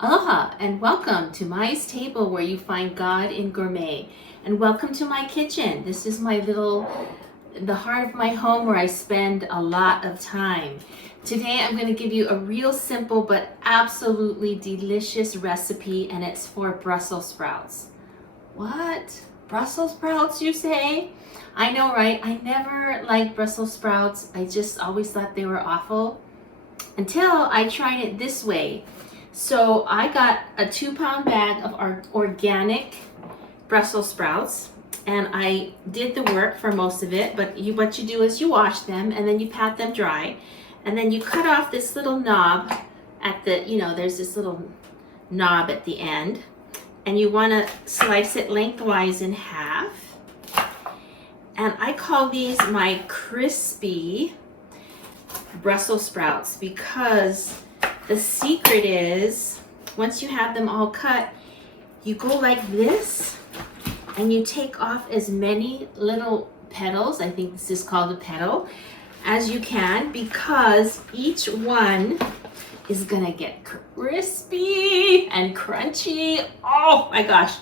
Aloha and welcome to Mai's Table, where you find God in gourmet. And welcome to my kitchen. This is the heart of my home where I spend a lot of time. Today I'm going to give you a real simple but absolutely delicious recipe, and it's for Brussels sprouts. What? Brussels sprouts, you say? I know, right? I never liked Brussels sprouts. I just always thought they were awful until I tried it this way. So I got a 2-pound bag of our organic Brussels sprouts, and I did the work for most of it, but what you do is you wash them and then you pat them dry, and then you cut off this little knob at the, there's this little knob at the end, and you want to slice it lengthwise in half. And I call these my crispy Brussels sprouts because the secret is, once you have them all cut, you go like this and you take off as many little petals, I think this is called a petal, as you can, because each one is gonna get crispy and crunchy. Oh my gosh,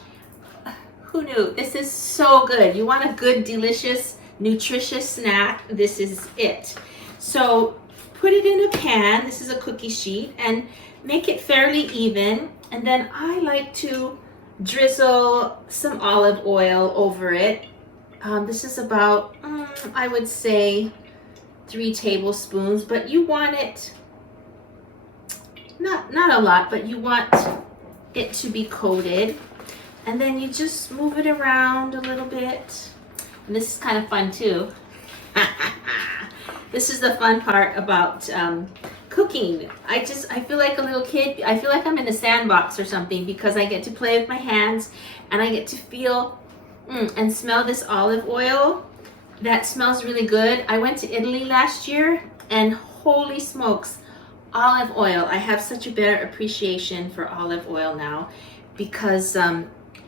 who knew? This is so good. You want a good, delicious, nutritious snack, this is it. So put it in a pan, this is a cookie sheet, and make it fairly even. And then I like to drizzle some olive oil over it. This is about, I would say 3 tablespoons, but you want it, not a lot, but you want it to be coated. And then you just move it around a little bit. And this is kind of fun too. This is the fun part about cooking. I feel like a little kid. I feel like I'm in a sandbox or something because I get to play with my hands and I get to feel and smell this olive oil. That smells really good. I went to Italy last year, and holy smokes, olive oil. I have such a better appreciation for olive oil now because,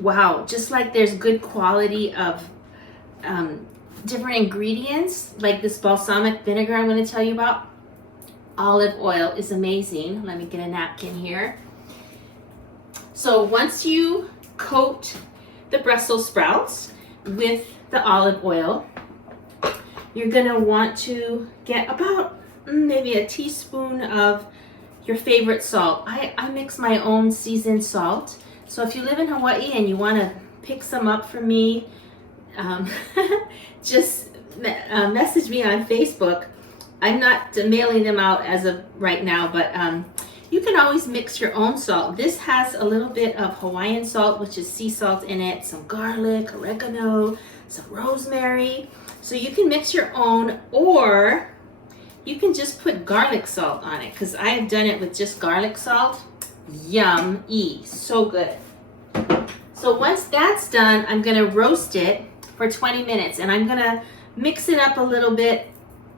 wow, just like there's good quality of different ingredients, like this balsamic vinegar I'm going to tell you about, olive oil is amazing. Let me get a napkin here. So once you coat the Brussels sprouts with the olive oil, you're going to want to get about maybe a teaspoon of your favorite salt. I mix my own seasoned salt. So if you live in Hawaii and you want to pick some up for me, just message me on Facebook. I'm not mailing them out as of right now, but you can always mix your own salt. This has a little bit of Hawaiian salt, which is sea salt in it, some garlic, oregano, some rosemary. So you can mix your own, or you can just put garlic salt on it, because I have done it with just garlic salt. Yum-y, so good. So once that's done, I'm gonna roast it for 20 minutes, and I'm gonna mix it up a little bit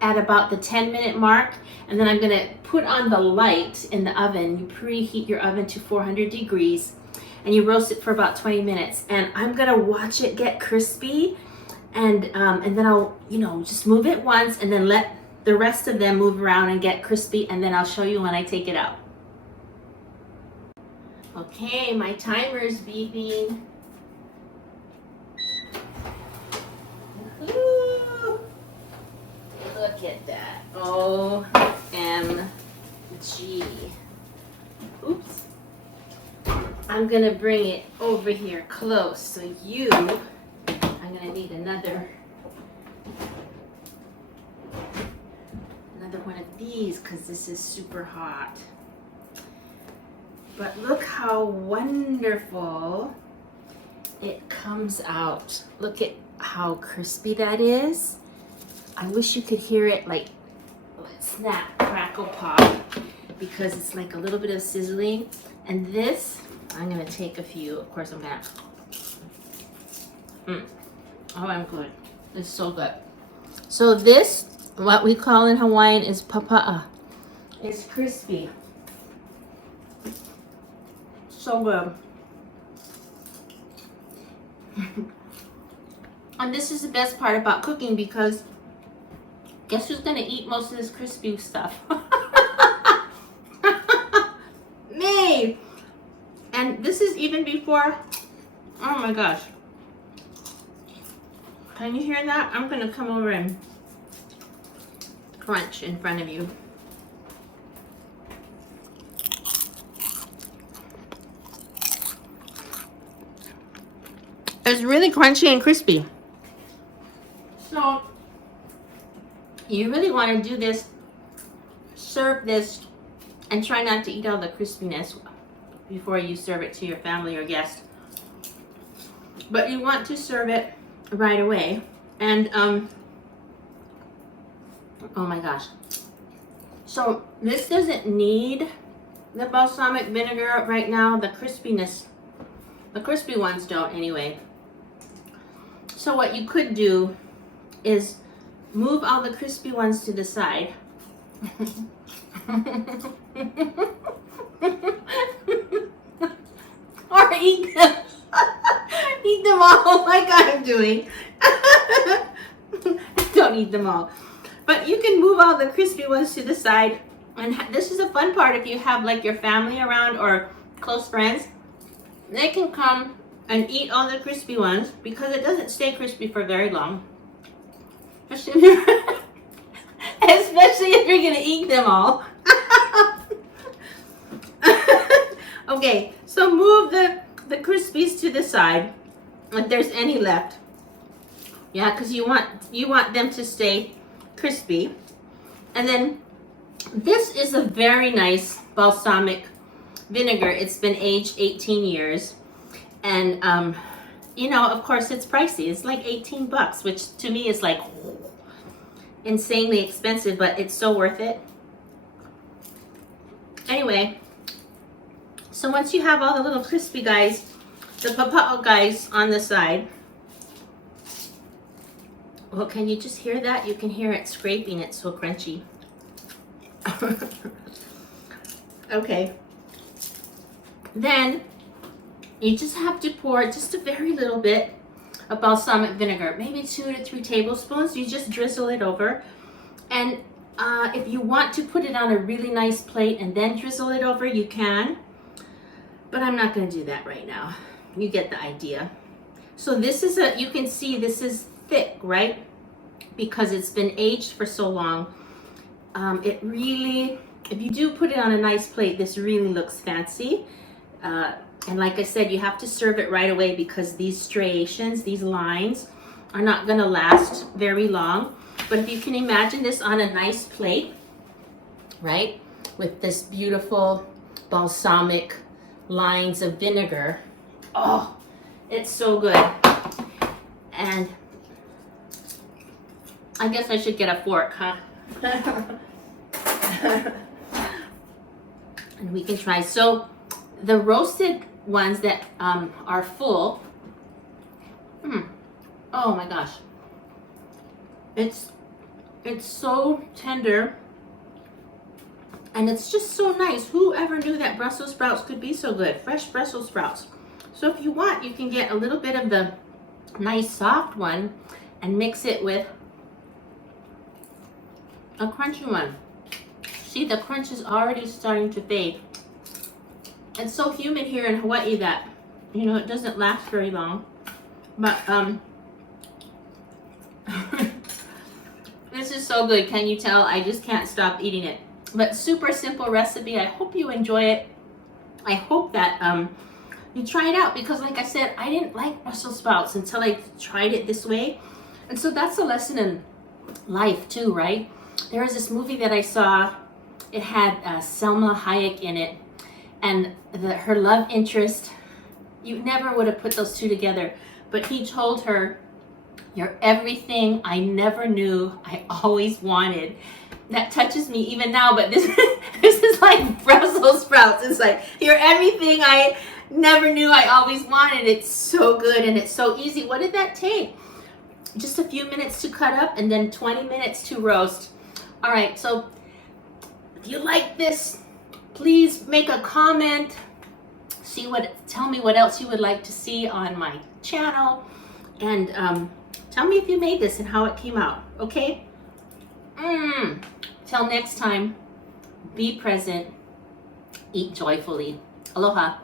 at about the 10-minute mark, and then I'm gonna put on the light in the oven. You preheat your oven to 400 degrees, and you roast it for about 20 minutes, and I'm gonna watch it get crispy, and then I'll, just move it once, and then let the rest of them move around and get crispy, and then I'll show you when I take it out. Okay, my timer's beeping. Ooh, look at that. OMG. Oops. I'm gonna bring it over here close so I'm gonna need another one of these because this is super hot. But look how wonderful it comes out. Look at how crispy that is. I wish you could hear it like snap, crackle, pop, because it's like a little bit of sizzling. And this, I'm gonna take a few. Of course, I'm gonna. Oh, I'm good. It's so good. So this, what we call in Hawaiian, is papa'a. It's crispy. So good. And this is the best part about cooking, because guess who's gonna eat most of this crispy stuff? Me! even before. Oh my gosh. Can you hear that? I'm gonna come over and crunch in front of you. It's really crunchy and crispy. So you really want to do this, serve this, and try not to eat all the crispiness before you serve it to your family or guest. But you want to serve it right away. And oh my gosh. So this doesn't need the balsamic vinegar right now. The crispiness, the crispy ones don't anyway. So what you could do is move all the crispy ones to the side. Or eat them. Eat them all like I'm doing. Don't eat them all. But you can move all the crispy ones to the side. And this is a fun part if you have like your family around or close friends. They can come and eat all the crispy ones because it doesn't stay crispy for very long. Especially if you're gonna eat them all. Okay, so move the crispies to the side if there's any left. Yeah, because you want them to stay crispy. And then this is a very nice balsamic vinegar. It's been aged 18 years. And you know, of course it's pricey. It's like 18 bucks, which to me is like insanely expensive, but it's so worth it. Anyway, so once you have all the little crispy guys, the papao guys on the side, well, can you just hear that? You can hear it scraping. It's so crunchy. Okay. Then you just have to pour just a very little bit of balsamic vinegar, maybe 2 to 3 tablespoons. You just drizzle it over. And if you want to put it on a really nice plate and then drizzle it over, you can. But I'm not going to do that right now. You get the idea. So this is you can see this is thick, right? Because it's been aged for so long. It really, if you do put it on a nice plate, this really looks fancy. And like I said, you have to serve it right away because these striations, these lines, are not going to last very long. But if you can imagine this on a nice plate, right, with this beautiful balsamic lines of vinegar, oh, it's so good. And I guess I should get a fork, huh? And we can try. So the roasted ones that are full, oh my gosh, it's so tender and it's just so nice. Whoever knew that Brussels sprouts could be so good? Fresh Brussels sprouts. So if you want, you can get a little bit of the nice soft one and mix it with a crunchy one. See, the crunch is already starting to fade. It's so humid here in Hawaii that, you know, it doesn't last very long. But this is so good. Can you tell? I just can't stop eating it. But super simple recipe. I hope you enjoy it. I hope that you try it out because, like I said, I didn't like Brussels sprouts until I tried it this way. And so that's a lesson in life too, right? There was this movie that I saw. It had Selma Hayek in it. And her love interest, you never would have put those two together. But he told her, "You're everything I never knew I always wanted." That touches me even now, but this is like Brussels sprouts. It's like, you're everything I never knew I always wanted. It's so good and it's so easy. What did that take? Just a few minutes to cut up and then 20 minutes to roast. All right, so if you like this, please make a comment. Tell me what else you would like to see on my channel. And tell me if you made this and how it came out, okay? Till next time, be present, eat joyfully. Aloha.